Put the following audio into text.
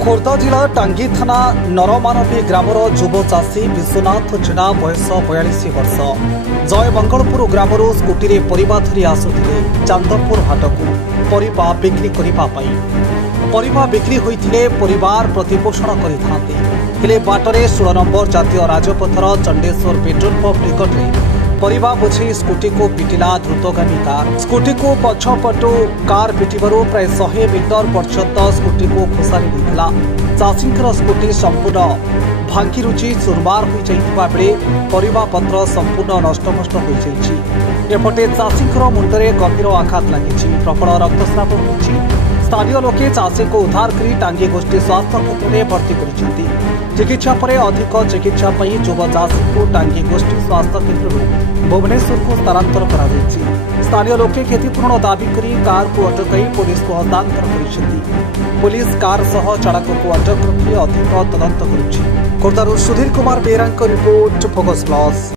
खोर्धा जिला टांगी थाना नरमानवी ग्रामर युव चाषी विश्वनाथ जेना बयस 42 वर्ष जय मंगलपुर ग्रामर स्कूटी परिबा धरी आसुथिले चांदपुर हाटकू परिबा बिक्री करिबा बिक्री होइथिले परिवार प्रतिपोषण करिथांते हेले बाटरे 16 नंबर जातीय राजपथर चंडेश्वर पेट्रोल पंप निकटरे परिबा बोझे स्कूटी को पिटिला द्रुतगामी कार। स्कूटी को पछपटू कार पिटिबारु प्राय 100 मीटर पर्यंत स्कूटी को खोसारी देथिला। चाषींकर स्कूटी संपूर्ण भांगी रुचि चुरमार हो जाइथिबा बेले परिबा पत्र संपूर्ण नष्टभष्ट हो जाइछि। एपटे चाषींकर मुंडरे गंभीर आघात लागिछि, प्रबल रक्तस्राव होइछि। स्थानीय लोके चाषी को उद्धार करी टांगी गोष्ठी स्वास्थ्य केन्द्र में भर्ती करिसेंति। चिकित्सा पर अधिक चिकित्सा पई युव चाषी को टांगी गोष्ठी स्वास्थ्य केन्द्र भुवनेश्वर को स्थानांतर करा जायछि। स्थानीय लोके क्षतिपूर्ण दाबी करी कार को अटकाई पुलिस को हस्तांतर करिसेंति। पुलिस कार सह चालक को अटक रखी अधिक तदंत करुछि। खोर्धारू सुधीर कुमार बेरांक रिपोर्ट फोकस प्लस।